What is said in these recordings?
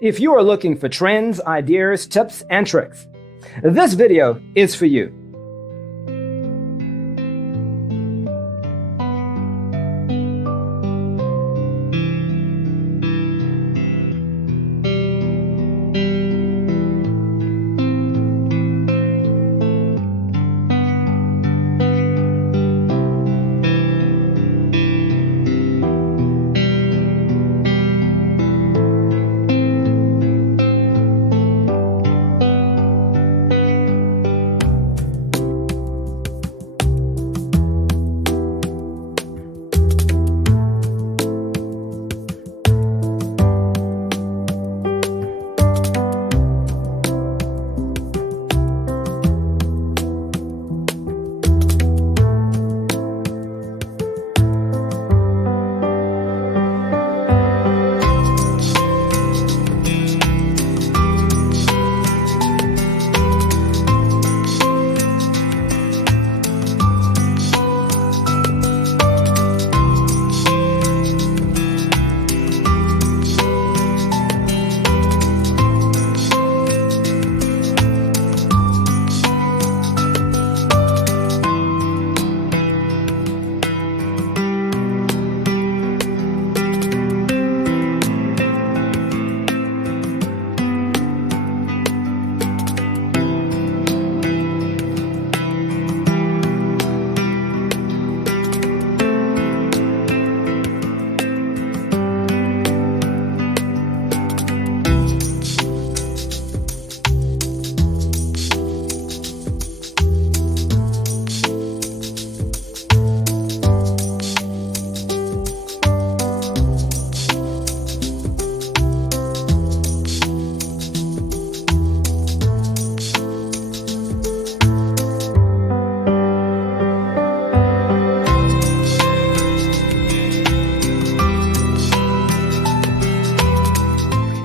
If you are looking for trends, ideas, tips, and tricks, this video is for you.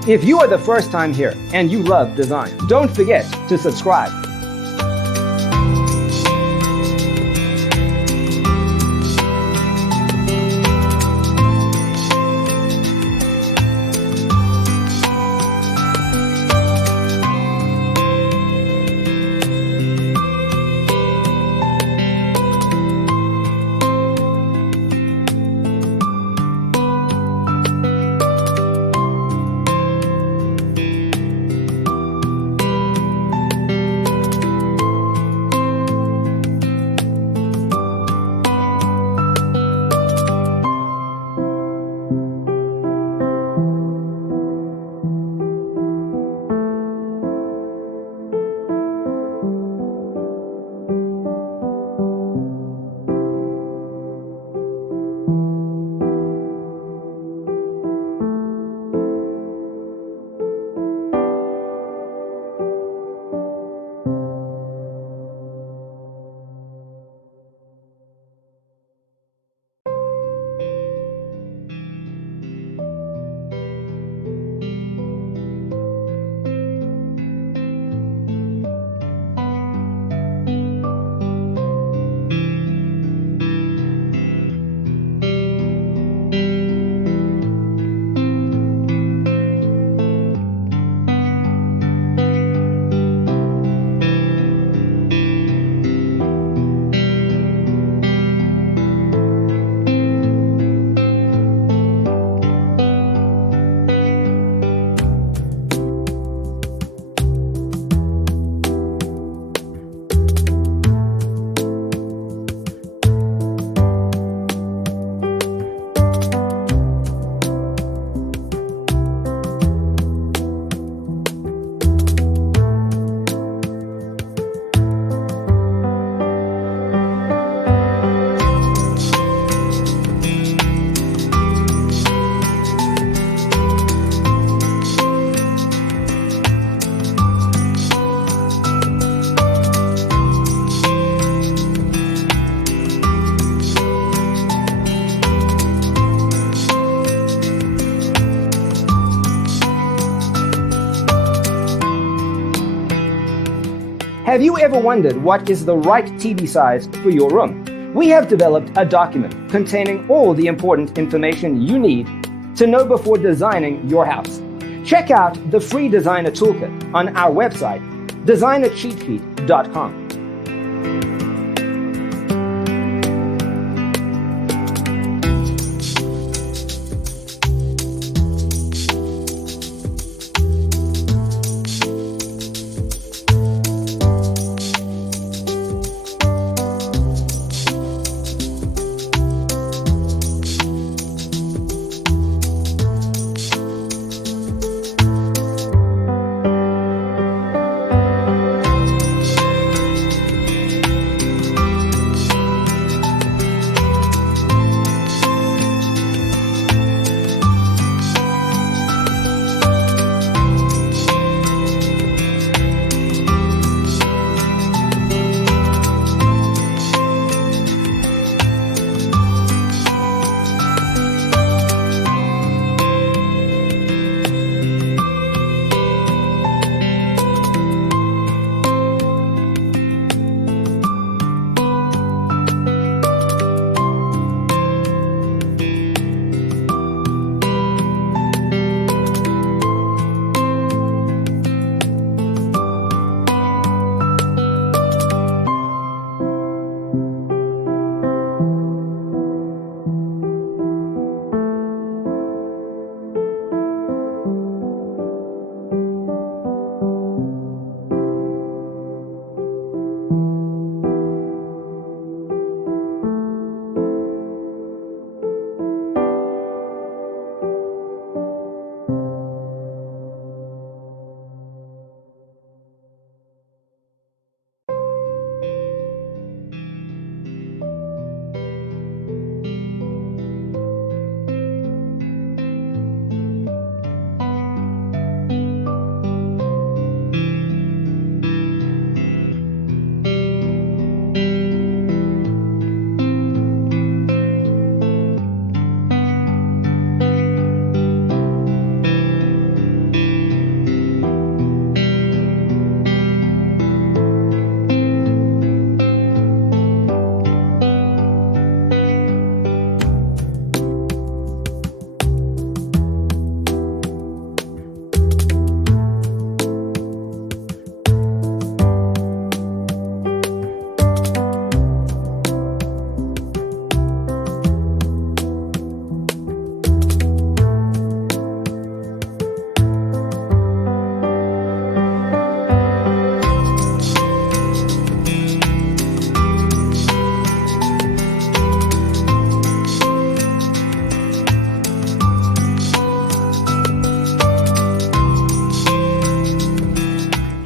If you are the first time here and you love design, don't forget to subscribe. Have you ever wondered what is the right TV size for your room? We have developed a document containing all the important information you need to know before designing your house. Check out the free designer toolkit on our website, designercheatsheet.com.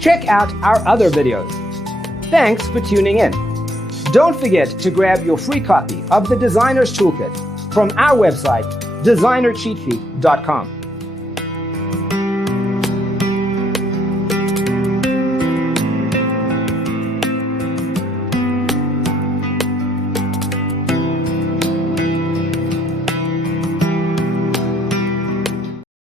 Check out our other videos. Thanks for tuning in. Don't forget to grab your free copy of the Designer's Toolkit from our website, designercheatsheet.com.